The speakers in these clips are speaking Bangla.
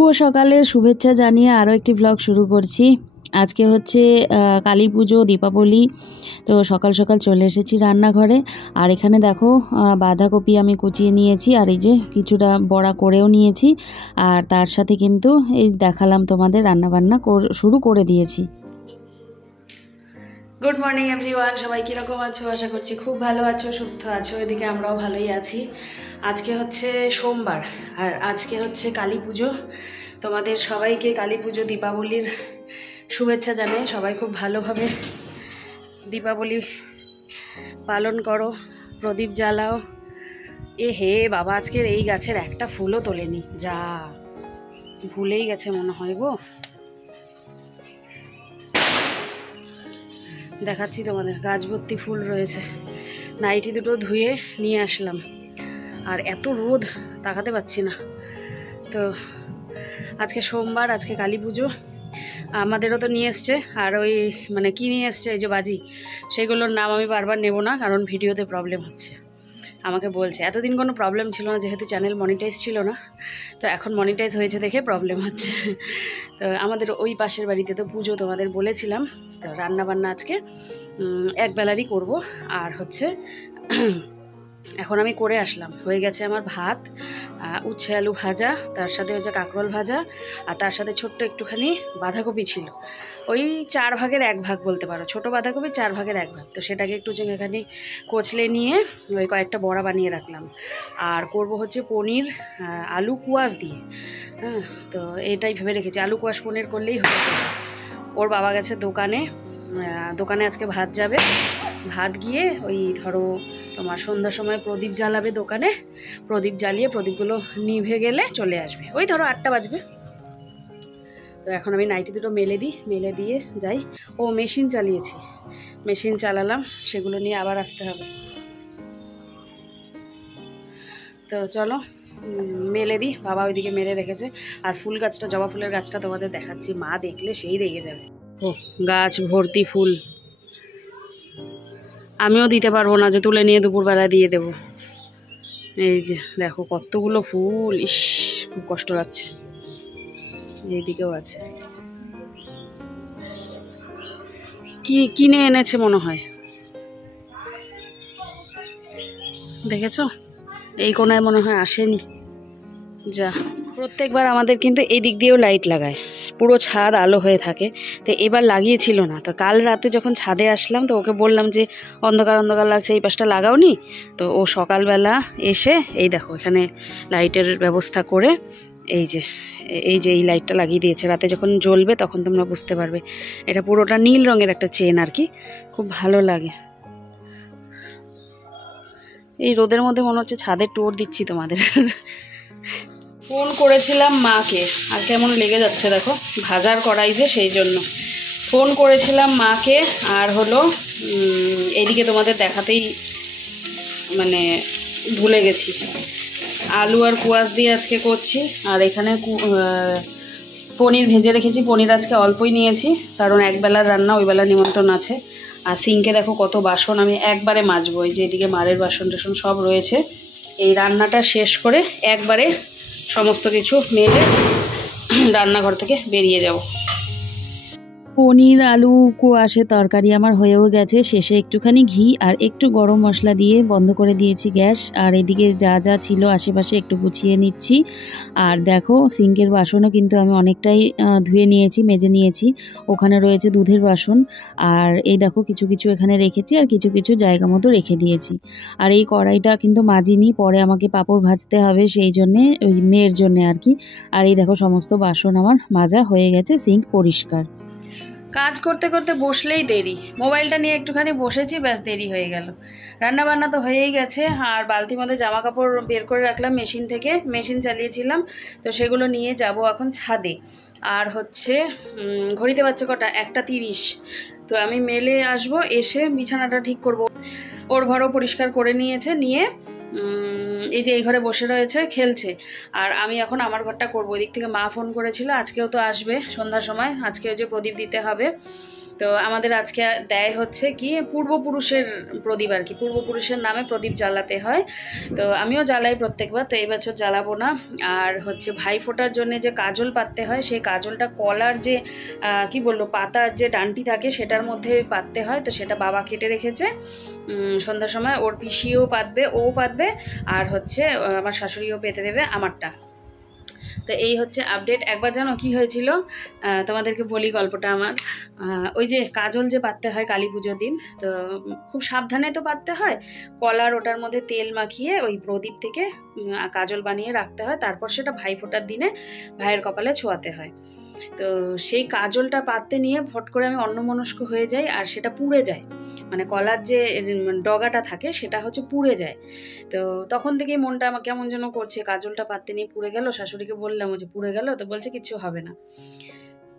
শুভ সকালের শুভেচ্ছা জানিয়ে আরও একটি ব্লগ শুরু করছি। আজকে হচ্ছে কালী পুজো, দীপাবলি। তো সকাল সকাল চলে এসেছি রান্নাঘরে। আর এখানে দেখো বাঁধাকপি আমি কুচিয়ে নিয়েছি, আর এই যে কিছুটা বড়া করেও নিয়েছি। আর তার সাথে কিন্তু এই দেখালাম তোমাদের রান্নাবান্না শুরু করে দিয়েছি। গুড মর্নিং এভরিওয়ান, সবাই কীরকম আছো? আশা করছি খুব ভালো আছো, সুস্থ আছো। এদিকে আমরাও ভালোই আছি। আজকে হচ্ছে সোমবার, আর আজকে হচ্ছে কালী পুজো। তোমাদের সবাইকে কালী পুজো, দীপাবলির শুভেচ্ছা জানাই। সবাই খুব ভালোভাবে দীপাবলি পালন করো, প্রদীপ জ্বালাও। হে বাবা, আজকের এই গাছের একটা ফুলও তোলেনি, যা ভুলেই গেছে মনে হয় গো। দেখাচ্ছি তোমাদের, গাছ ভর্তি ফুল রয়েছে। নাইটি দুটো ধুয়ে নিয়ে আসলাম, আর এত রোদ তাকাতে পারছি না। তো আজকে সোমবার, আজকে কালী পুজো। আমাদেরও তো নিয়ে এসছে, আর ওই মানে কী নিয়ে এসছে, এই যে বাজি, সেগুলোর নাম আমি বারবার নেব না, কারণ ভিডিওতে প্রবলেম হচ্ছে। আমাকে বলছে এতদিন কোনো প্রবলেম ছিল না, যেহেতু চ্যানেল মনিটাইজ ছিল না। তো এখন মনিটাইজ হয়েছে দেখে প্রবলেম হচ্ছে। তো আমাদের ওই পাশের বাড়িতে তো পুজো, তোমাদের বলেছিলাম। তো রান্নাবান্না আজকে একবেলারই করব। আর হচ্ছে এখন আমি করে আসলাম, হয়ে গেছে আমার ভাত, উচ্ছে আলু ভাজা, তার সাথে হচ্ছে কাঁকরোল ভাজা, আর তার সাথে ছোট্ট একটুখানি বাঁধাকপি ছিল। ওই 4 ভাগের 1 ভাগ বলতে পারো, ছোটো বাঁধাকপি 4 ভাগের 1 ভাগ। তো সেটাকে একটু এখানে কচলে নিয়ে ওই কয়েকটা বড়া বানিয়ে রাখলাম। আর করব হচ্ছে পনির আলু কুয়াশ দিয়ে। হ্যাঁ, তো এটাই ভেবে রেখেছি, আলু কুয়াশ পনির করলেই হয়ে যাবে। ওর বাবা গেছে দোকানে, দোকানে আজকে ভাত যাবে। ভাত গিয়ে ওই ধরো তোমার সন্ধ্যার সময় প্রদীপ জ্বালাবে দোকানে, প্রদীপ জ্বালিয়ে প্রদীপগুলো নিভে গেলে চলে আসবে, ওই ধরো 8টা বাজবে। তো এখন আমি নাইটি দুটো মেলে দিই, মেলে দিয়ে যাই। ও মেশিন চালিয়েছি, মেশিন চালালাম, সেগুলো নিয়ে আবার আসতে হবে। তো চলো মেলে দিই, বাবা ওইদিকে মেলে রেখেছে। আর ফুল গাছটা, জবা ফুলের গাছটা তোমাদের দেখাচ্ছি, মা দেখলে সেই রেগে যাবে। ও গাছ ভর্তি ফুল, আমিও দিতে পারবো না যে তুলে নিয়ে দুপুরবেলা দিয়ে দেব। এই যে দেখো কতগুলো ফুল, ইস খুব কষ্ট লাগছে। এইদিকেও আছে, কি কিনে এনেছে মনে হয়, দেখেছো? এই কোনায় মনে হয় আসেনি। যা, প্রত্যেকবার আমাদের কিন্তু এই দিক দিয়েও লাইট লাগায়, পুরো ছাদ আলো হয়ে থাকে। তো এবার লাগিয়েছিল না। তো কাল রাতে যখন ছাদে আসলাম, তো ওকে বললাম যে অন্ধকার অন্ধকার লাগছে, এই পাশটা লাগাওনি। তো ও সকালবেলা এসে এই দেখো এখানে লাইটের ব্যবস্থা করে এই যে এই লাইটটা লাগিয়ে দিয়েছে। রাতে যখন জ্বলবে তখন তোমরা বুঝতে পারবে। এটা পুরোটা নীল রঙের একটা চেন আর কি, খুব ভালো লাগে। এই রোদের মধ্যে মনে হচ্ছে ছাদের ট্যুর দিচ্ছি তোমাদের। ফোন করেছিলাম মাকে, আর কেমন লেগে যাচ্ছে দেখো, ভাজার কড়াই যে, সেই জন্য ফোন করেছিলাম মাকে। আর হলো এইদিকে তোমাদের দেখাতেই মানে ভুলে গেছি, আলু আর কুয়াশ দিয়ে আজকে করছি। আর এখানে পনির ভেজে রেখেছি। পনির আজকে অল্পই নিয়েছি, কারণ একবেলার রান্না, ওই বেলার নিমন্ত্রণ আছে। আর সিঙ্কে দেখো কত বাসন, আমি একবারে মাজবো। এই যে এদিকে মারের বাসন টাসন সব রয়েছে। এই রান্নাটা শেষ করে একবারে সমস্ত কিছু মেলে রান্নাঘর থেকে বেরিয়ে যাব। পনির আলু কুয়াশের তরকারি আমার হয়েও গেছে। শেষে একটুখানি ঘি আর একটু গরম মশলা দিয়ে বন্ধ করে দিয়েছি গ্যাস। আর এদিকে যা যা ছিল আশেপাশে একটু গুছিয়ে নিচ্ছি। আর দেখো সিঙ্কের বাসনও কিন্তু আমি অনেকটাই ধুয়ে নিয়েছি, মেজে নিয়েছি। ওখানে রয়েছে দুধের বাসন। আর এই দেখো কিছু কিছু এখানে রেখেছি, আর কিছু কিছু জায়গা মতো রেখে দিয়েছি। আর এই কড়াইটা কিন্তু মাজিনি, পরে আমাকে পাঁপড় ভাজতে হবে, সেই জন্যে, ওই মেয়ের জন্যে আর কি। আর এই দেখো সমস্ত বাসন আমার মাজা হয়ে গেছে, সিঙ্ক পরিষ্কার। কাজ করতে করতে বসলেই দেরি, মোবাইলটা নিয়ে একটুখানি বসেছি, ব্যাস দেরি হয়ে গেল। রান্নাবান্না তো হয়েই গেছে। আর বালতির মধ্যে জামা কাপড় বের করে রাখলাম মেশিন থেকে, মেশিন চালিয়েছিলাম। তো সেগুলো নিয়ে যাব এখন ছাদে। আর হচ্ছে ঘড়িতে বাচ্চা কটা, 1:30। তো আমি মেলে আসবো, এসে বিছানাটা ঠিক করব। ওর ঘরও পরিষ্কার করে নিয়েছে, নিয়ে এই যে এই ঘরে বসে রয়েছে, খেলছে। আর আমি এখন আমার ঘরটা করবো। এদিক থেকে মা ফোন করেছিল, আজকেও তো আসবে সন্ধ্যার সময়, আজকেও যে প্রদীপ দিতে হবে। তো আমাদের আজকে দেয় হচ্ছে কি পূর্বপুরুষের প্রদীপ আর কি, পূর্বপুরুষের নামে প্রদীপ জ্বালাতে হয়। তো আমিও জ্বালাই প্রত্যেকবার, তো এই বছর জ্বালাবো না। আর হচ্ছে ভাইফোঁটার জন্য যে কাজল পাততে হয়, সেই কাজলটা কলার যে কি বললো পাতার যে ডান্টি থাকে সেটার মধ্যে পাততে হয়। তো সেটা বাবা কেটে রেখেছে, সন্ধ্যার সময় ওর পিসিও পাতবে, ও পাতবে, আর হচ্ছে আমার শাশুড়িও পেতে দেবে আমারটা। তো এই হচ্ছে আপডেট। একবার জানো কি হয়েছিল, তোমাদেরকে বলি গল্পটা আমার। ওই যে কাজল যে পাততে হয় কালী পুজোর দিন, তো খুব সাবধানে তো পাততে হয়। কলার ওটার মধ্যে তেল মাখিয়ে ওই প্রদীপ থেকে কাজল বানিয়ে রাখতে হয়, তারপর সেটা ভাইফোঁটার দিনে ভাইয়ের কপালে ছোঁয়াতে হয়। তো সেই কাজলটা পাততে নিয়ে ফট করে আমি অন্যমনস্ক হয়ে যাই, আর সেটা পুড়ে যায়, মানে কলার যে ডগাটা থাকে সেটা হচ্ছে পুড়ে যায়। তো তখন থেকেই মনটা আমার কেমন যেন করছে, কাজলটা পাততে নিয়ে পুড়ে গেল। শাশুড়িকে বললাম যে পুড়ে গেল, তো বলছে কিচ্ছু হবে না।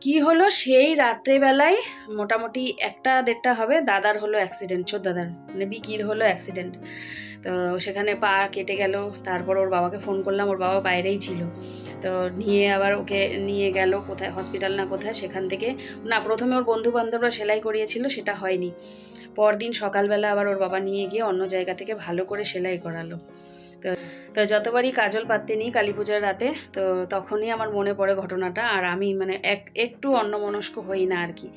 কি হলো, সেই রাত্রেবেলায় মোটামুটি 1-1:30 হবে, দাদার হলো অ্যাক্সিডেন্ট, ছোট দাদার মানে বিকির হলো অ্যাক্সিডেন্ট। তো সেখানে পা কেটে গেল। তারপর ওর বাবাকে ফোন করলাম, ওর বাবা বাইরেই ছিল। তো নিয়ে আবার ওকে নিয়ে গেল কোথায়, হসপিটাল না কোথায়, সেখান থেকে না, প্রথমে ওর বন্ধু বান্ধবরা সেলাই করিয়েছিল, সেটা হয়নি। পরদিন সকালবেলা আবার ওর বাবা নিয়ে গিয়ে অন্য জায়গা থেকে ভালো করে সেলাই করালো। তো যতবারই কাজল পাততে নিই কালী পূজার রাতে, তো তখনই আমার মনে পড়ে ঘটনাটা, আর আমি মানে একটু অন্যমনস্ক হই না আর কি।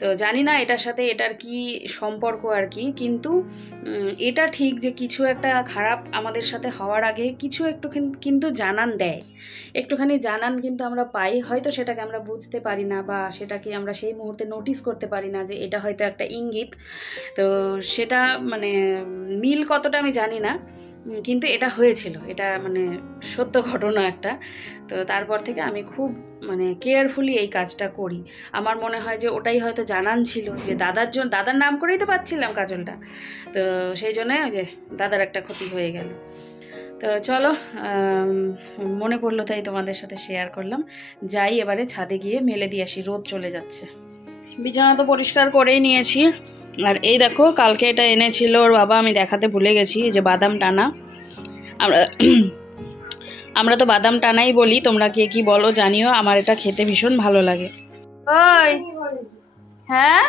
তো জানি না এটার সাথে এটার কি সম্পর্ক আর কি, কিন্তু এটা ঠিক যে কিছু একটা খারাপ আমাদের সাথে হওয়ার আগে কিছু একটু কিন্তু জানান দেয়, একটুখানি জানান কিন্তু আমরা পাই। হয়তো সেটাকে আমরা বুঝতে পারি না, বা সেটাকে আমরা সেই মুহূর্তে নোটিস করতে পারি না যে এটা হয়তো একটা ইঙ্গিত। তো সেটা মানে মিল কতটা আমি জানি না, কিন্তু এটা হয়েছিল, এটা মানে সত্য ঘটনা একটা। তো তারপর থেকে আমি খুব মানে কেয়ারফুলি এই কাজটা করি। আমার মনে হয় যে ওটাই হয়তো জানান ছিল, যে দাদার নাম করেই তো পাচ্ছিলাম কাজলটা, তো সেই জন্য ওই যে দাদার একটা ক্ষতি হয়ে গেল। তো চলো, মনে পড়লো তাই তোমাদের সাথে শেয়ার করলাম। যাই এবারে ছাদে গিয়ে মেলে দিয়ে আসি, রোদ চলে যাচ্ছে। বিছানা তো পরিষ্কার করেই নিয়েছি। আর এই দেখো, কালকে এটা এনেছিল ওর বাবা, আমি দেখাতে ভুলে গেছি, যে বাদাম টানা। আমরা তো বাদাম টানাই বলি, তোমরা কে কি বলো জানিও। আমার এটা খেতে ভীষণ ভালো লাগে। ওই হ্যাঁ,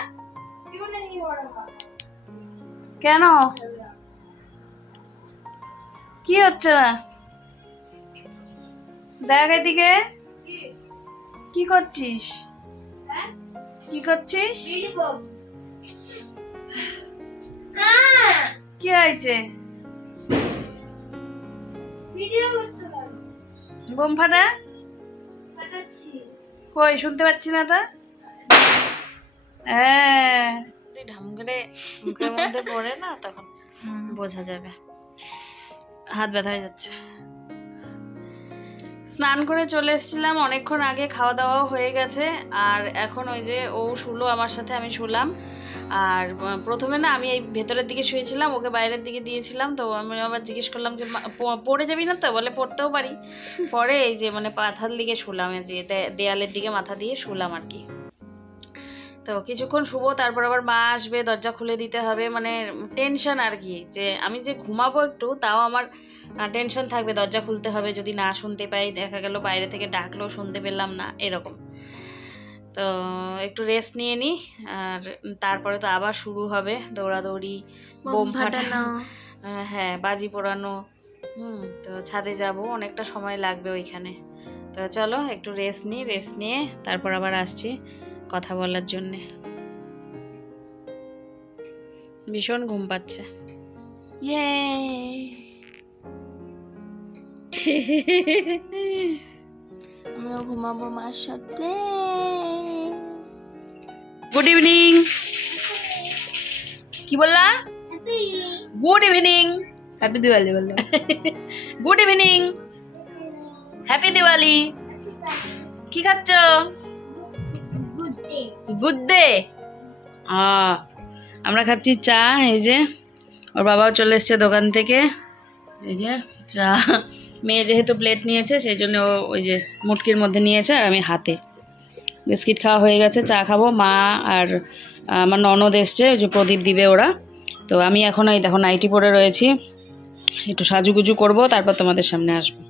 কেন কি হচ্ছে না? দেখ এদিকে, কি করছিস? কি করছিস? কি হয়েছে? বোম ফাটা? কই শুনতে পাচ্ছি না তো। হ্যাঁ, ঢাম করে মুখের মধ্যে পড়ে না, তখন বোঝা যাবে। হাত ব্যথা হয়ে যাচ্ছে। স্নান করে চলে এসেছিলাম অনেকক্ষণ আগে, খাওয়া দাওয়াও হয়ে গেছে। আর এখন ওই যে ও শুলো আমার সাথে, আমি শুলাম। আর প্রথমে না আমি এই ভেতরের দিকে শুয়েছিলাম, ওকে বাইরের দিকে দিয়েছিলাম। তো আমি আবার জিজ্ঞেস করলাম যে পড়ে যাবি না তো? বলে পড়তেও পারি। পরে এই যে মানে মাথার দিকে শুলাম, যে দেয়ালের দিকে মাথা দিয়ে শুলাম আর কি। তো কিছুক্ষণ শুবো, তারপর আবার মা আসবে, দরজা খুলে দিতে হবে, মানে টেনশন আর কি। যে আমি যে ঘুমাবো একটু, তাও আমার টেনশন থাকবে, দরজা খুলতে হবে, যদি না শুনতে পাই, দেখা গেল বাইরে থেকে ডাকলো শুনতে পেলাম না, এরকম। তো একটু রেস্ট নিয়ে নিই, আর তারপরে তো আবার শুরু হবে দৌড়াদৌড়ি, বোম ফাটানো, হ্যাঁ বাজি পোড়ানো। তো ছাদে যাব, অনেকটা সময় লাগবে ওইখানে। তো চলো একটু রেস্ট নিই, রেস্ট নিয়ে তারপর আবার আসছি কথা বলার জন্যে। ভীষণ ঘুম পাচ্ছে। আমিও ঘুমাবো মার সাথে। Good evening. কি বললা? Good evening. হ্যাপি দিওয়ালি বললাম। Good evening, happy Diwali. কি খাচ্ছ? Good day. আমরা খাচ্ছি চা। এই যে ওর বাবাও চলে এসছে দোকান থেকে। এই যে চা, মেয়ে যেহেতু প্লেট নিয়েছে সেই জন্য ও ওই যে মুটকির মধ্যে নিয়েছে, আর আমি হাতে। বিস্কিট খাওয়া হয়ে গেছে, চা খাবো। মা আর আমার ননদ এসছে, ওই যে প্রদীপ দিবে ওরা। তো আমি এখন এই দেখো নাইটি পরে রয়েছি, একটু সাজুগুজু করবো, তারপর তোমাদের সামনে আসবো।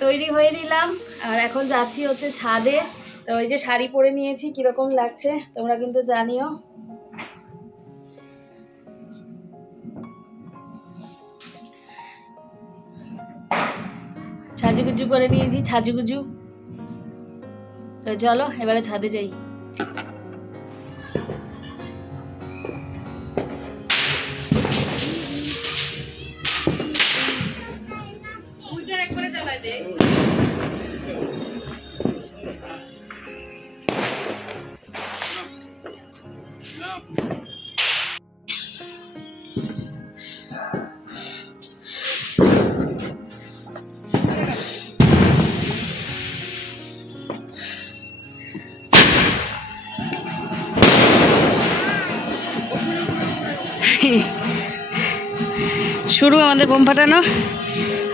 তো তৈরি হয়ে নিলাম আর এখন যাচ্ছি হচ্ছে ছাদে। তো ওই যে শাড়ি পরে নিয়েছি, কিরকম লাগছে তোমরা কিন্তু জানিও। সাজুগুজু করে নিয়েছি, সাজুগুজু। তো চলো এবারে ছাদে যাই। একবারে চালাই দে। শুরু আমাদের বোম ফাটানো।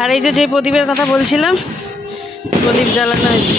আর এই যে প্রদীপের কথা বলছিলাম, প্রদীপ জ্বালানো হয়েছে।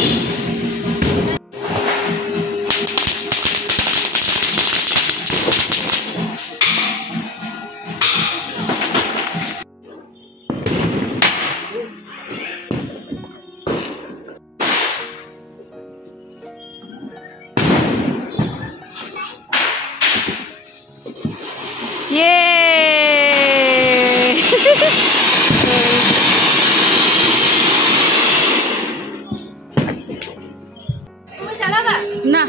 না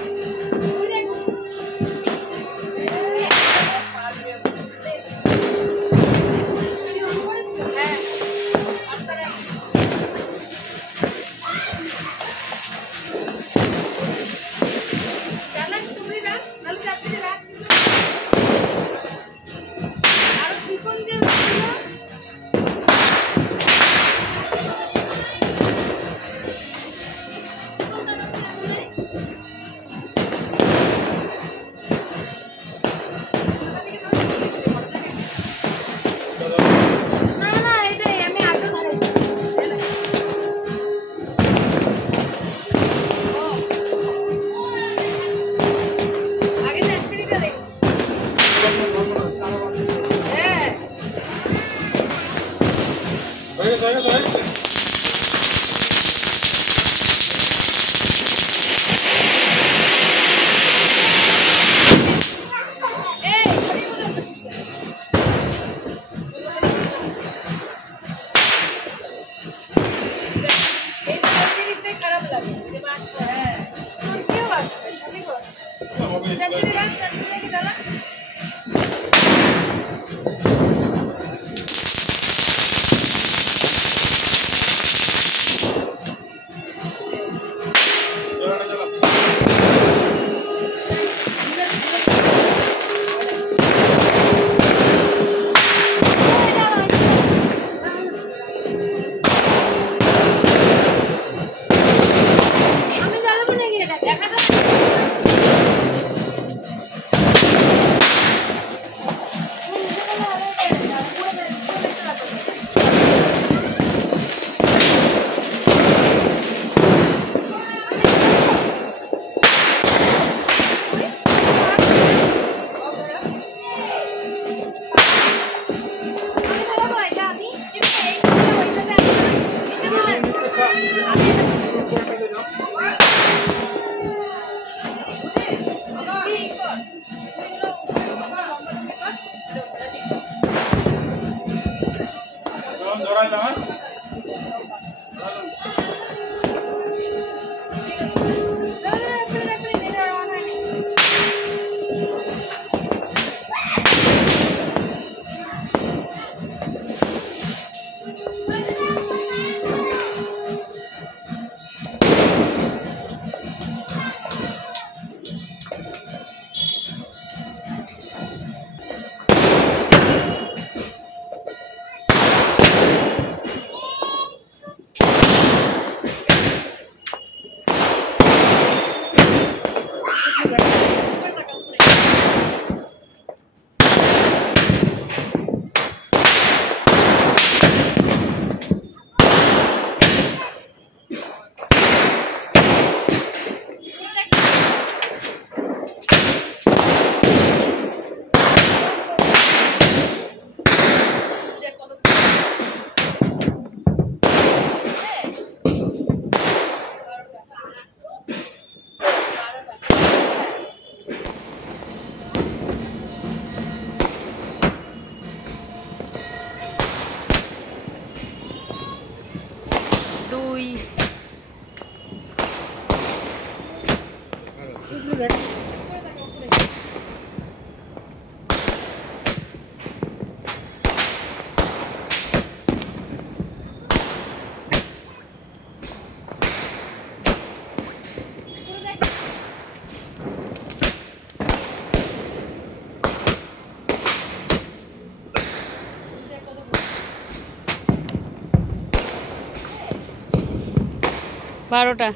বারোটা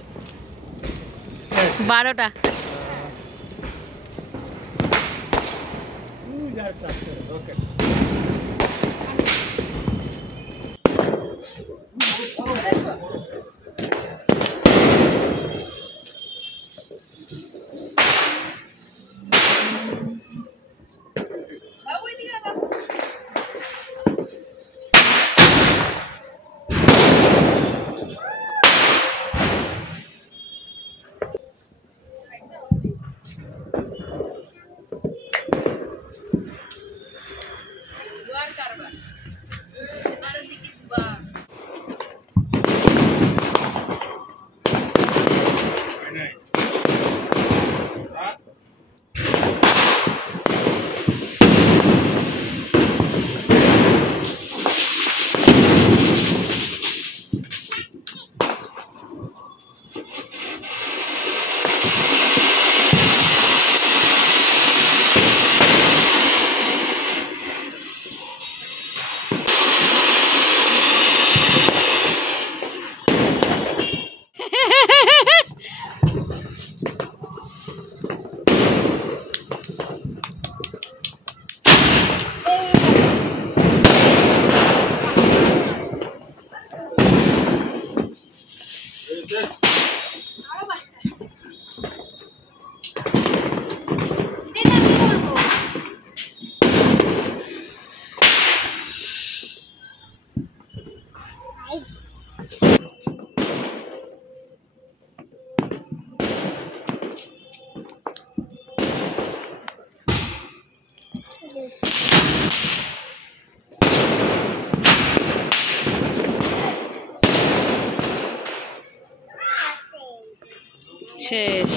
12টা। শেষ।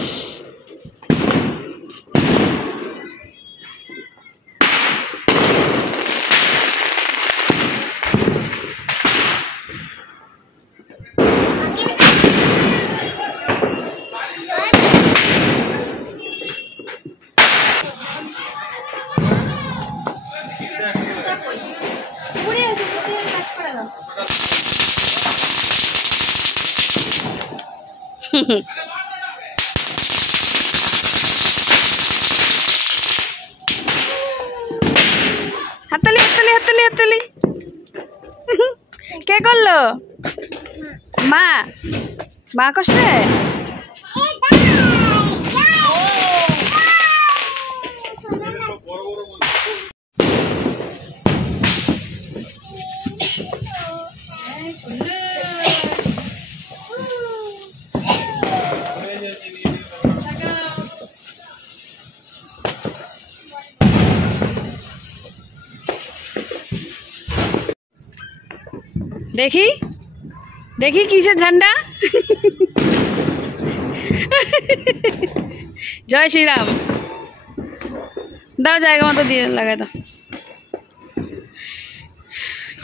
হাততালি হাততালি হাততালি হাততালি। কে করলো? মা। মা করছে? দেখি দেখি কিসের ঝান্ডা। জয় শ্রীরাম। দাও জায়গা মতো দিয়ে লাগাই দাও।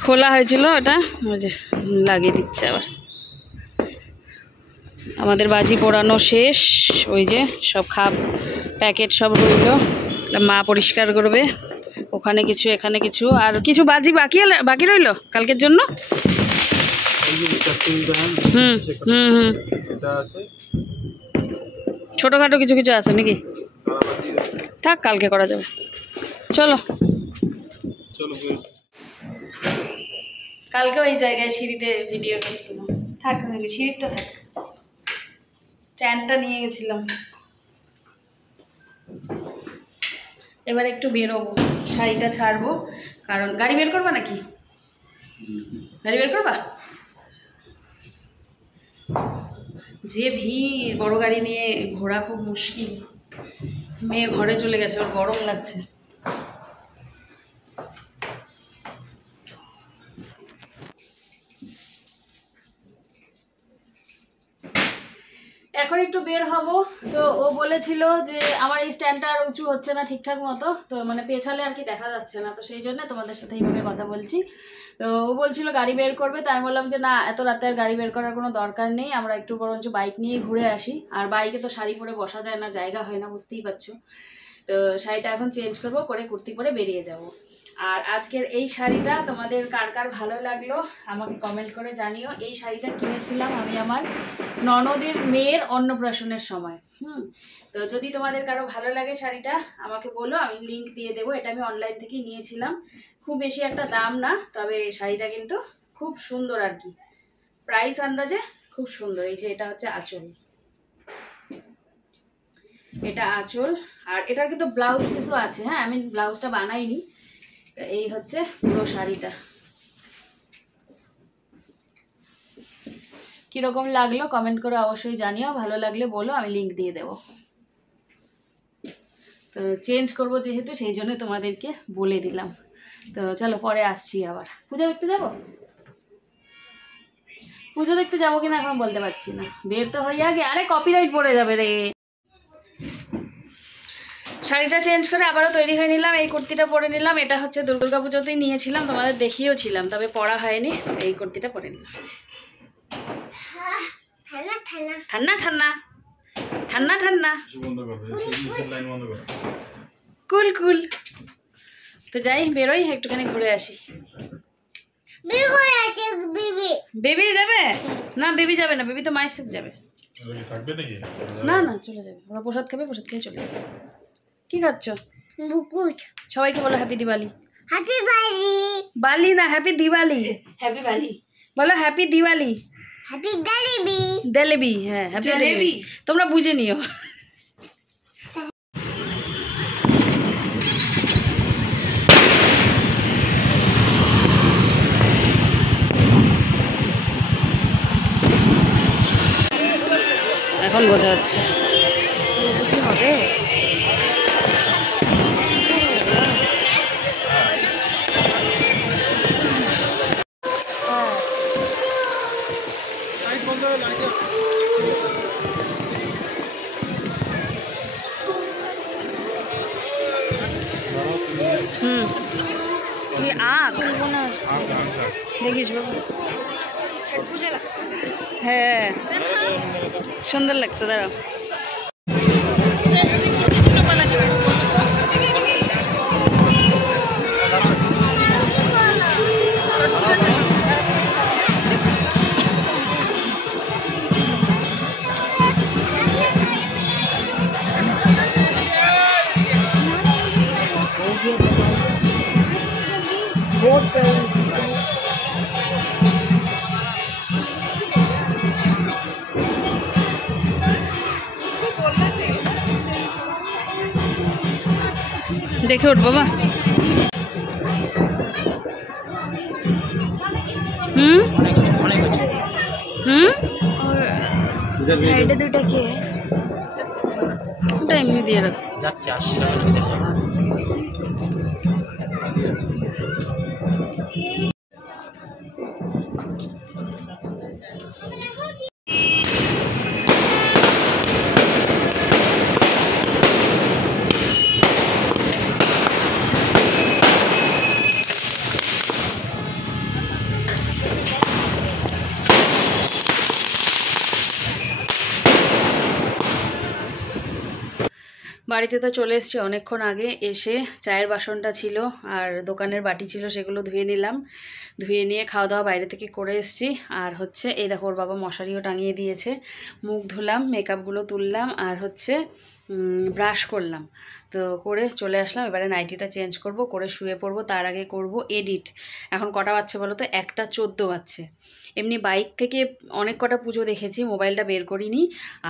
খোলা হয়েছিল ওটা, ওই যে লাগিয়ে দিচ্ছে আবার। আমাদের বাজি পোড়ানো শেষ। ওই যে সব খাপ প্যাকেট সব রইল, মা পরিষ্কার করবে। ওখানে কিছু এখানে কিছু, আর কিছু বাজি বাকি রইল কালকের জন্য। হুম হুম হুম ছোটোখাটো কিছু কিছু আছে নাকি? থাক, কালকে করা যাবে। চলো কালকে ওই জায়গায় সিঁড়িতে ভিডিও করছিলাম। থাক নাকি সিঁড়িটা থাক, স্ট্যান্ডটা নিয়ে গেছিলাম। এবার একটু বেরোবো, শাড়িটা ছাড়বো, কারণ গাড়ি বের করবা নাকি? গাড়ি বের করবা? যে ভিড়, বড় গাড়ি নিয়ে ঘোরা খুব মুশকিল। মেয়ে ঘরে চলে গেছে, ওর গরম লাগছে। এখন একটু বের হব। তো ও বলেছিল যে আমার এই স্ট্যান্ডটা আর উঁচু হচ্ছে না ঠিকঠাক মতো, তো মানে পেছালে আর কি দেখা যাচ্ছে না, তো সেই জন্য তোমাদের সাথে এইভাবে কথা বলছি। তো ও বলছিল গাড়ি বের করবে, তাই আমি বললাম যে না, এত রাতে আর গাড়ি বের করার কোনো দরকার নেই, আমরা একটু বরঞ্চ বাইক নিয়ে ঘুরে আসি। আর বাইকে তো শাড়ি পরে বসা যায় না, জায়গা হয় না, বুঝতেই পারছো। তো শাড়িটা এখন চেঞ্জ করবো, করে কুর্তি পরে বেরিয়ে যাব। আর আজকের এই শাড়িটা তোমাদের কার কার ভালো লাগলো আমাকে কমেন্ট করে জানিও। এই শাড়িটা কিনেছিলাম আমি আমার ননদের মেয়ের অন্নপ্রাশনের সময়। তো যদি তোমাদের কারো ভালো লাগে শাড়িটা আমাকে বলো, আমি লিংক দিয়ে দেবো। এটা আমি অনলাইন থেকেই নিয়েছিলাম, খুব বেশি একটা দাম না, তবে শাড়িটা কিন্তু খুব সুন্দর আর কি, প্রাইস আন্দাজে খুব সুন্দর। এই যে এটা হচ্ছে আঁচল, এটা আঁচল, আর এটার কিন্তু ব্লাউজ পিসও আছে। হ্যাঁ, আমি ব্লাউজটা বানাইনি। তো এই হচ্ছে পুরো শাড়িটা। কীরকম লাগলো কমেন্ট করে অবশ্যই জানিও, ভালো লাগলে বলো, আমি লিংক দিয়ে দেবো। তো চেঞ্জ করব যেহেতু, সেই জন্য তোমাদেরকে বলে দিলাম। তো চলো পরে আসছি। আবার পূজা দেখতে যাব, পুজো দেখতে যাবো কিনা এখন বলতে পারছি না, বের তো হয়ে আগে। আরে কপিরাইট পড়ে যাবে রে। শাড়িটা চেঞ্জ করে আবারও তৈরি হয়ে নিলাম, এই কুর্তিটা পরে নিলাম। এটা হচ্ছে দুর্গা পুজোতেই নিয়েছিলাম, তোমাদের দেখিয়েওছিলাম, তবে পরা হয়নি। এই কুর্তিটা পরে নিলাম। ঠান্ডা ঠান্ডা ঠান্ডা ঠান্ডা কুল কুল। তো যাই, বেরোই, একটুখানি ঘুরে আসি। বেবি যাবে না? বেবি যাবে না, বেবি তো মায়ের সাথে যাবে। না না, চলে যাবে, ওরা প্রসাদ খাবে, প্রসাদ খেয়ে চলে যাবে। কি খাচ্ছ? সবাইকে বলো হ্যাপি দিওয়ালি। হ্যাপি বালি, বালি না, হ্যাপি দিওয়ালি। হ্যাপি বালি বলো, হ্যাপি দিওয়ালি। হ্যাপি দেলেবি, দেলেবি, হ্যাঁ হ্যাপি দেলেবি, তোমরা বুঝে নিও। এখন বোঝা যাচ্ছে কি হবে। কি আখ দেখিস বাবু, পূজা লাগছে। হ্যাঁ সুন্দর লাগছে, দাঁড়াও। দেখে উঠ বাবা। সাইডে দুটা কে ওটা এমনি দিয়ে রাখছি। বাড়িতে তো চলে এসেছি অনেকক্ষণ আগে। এসে চায়ের বাসনটা ছিল আর দোকানের বাটি ছিল, সেগুলো ধুয়ে নিলাম। ধুয়ে নিয়ে খাওয়া দাওয়া বাইরে থেকে করে এসেছি। আর হচ্ছে এই দেখো, ওর বাবা মশারিও টাঙিয়ে দিয়েছে। মুখ ধুলাম, মেকআপগুলো তুললাম, আর হচ্ছে ব্রাশ করলাম। তো করে চলে আসলাম। এবারে নাইটিটা চেঞ্জ করব, করে শুয়ে পড়বো। তার আগে করব এডিট। এখন কটা বাজছে বলো তো? 1:14 বাজছে। এমনি বাইক থেকে অনেক কটা পুজো দেখেছি, মোবাইলটা বের করিনি।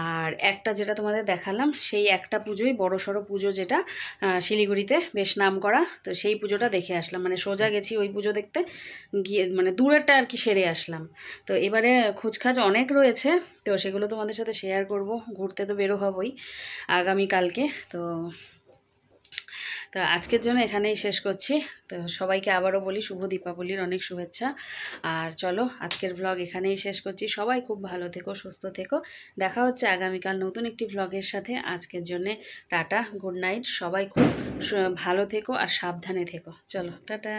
আর একটা যেটা তোমাদের দেখালাম, সেই একটা পুজোই বড়সড় পুজো, যেটা শিলিগুড়িতে বেশ নাম করা। তো সেই পুজোটা দেখে আসলাম, মানে সোজা গেছি ওই পুজো দেখতে, গিয়ে মানে দূরেরটা আর কি সেরে আসলাম। তো এবারে খোঁজখাজ অনেক রয়েছে, তো সেগুলো তোমাদের সাথে শেয়ার করব। ঘুরতে তো বেরো হবই আগামীকালকে। তো তো আজকের জন্য এখানেই শেষ করছি। তো সবাইকে আবারও বলি শুভ দীপাবলির অনেক শুভেচ্ছা। আর চলো আজকের ভ্লগ এখানেই শেষ করছি। সবাই খুব ভালো থেকো, সুস্থ থেকো। দেখা হচ্ছে আগামীকাল নতুন একটি ভ্লগের সাথে। আজকের জন্যে টাটা, গুড নাইট। সবাই খুব ভালো থেকো আর সাবধানে থেকো। চলো টাটা।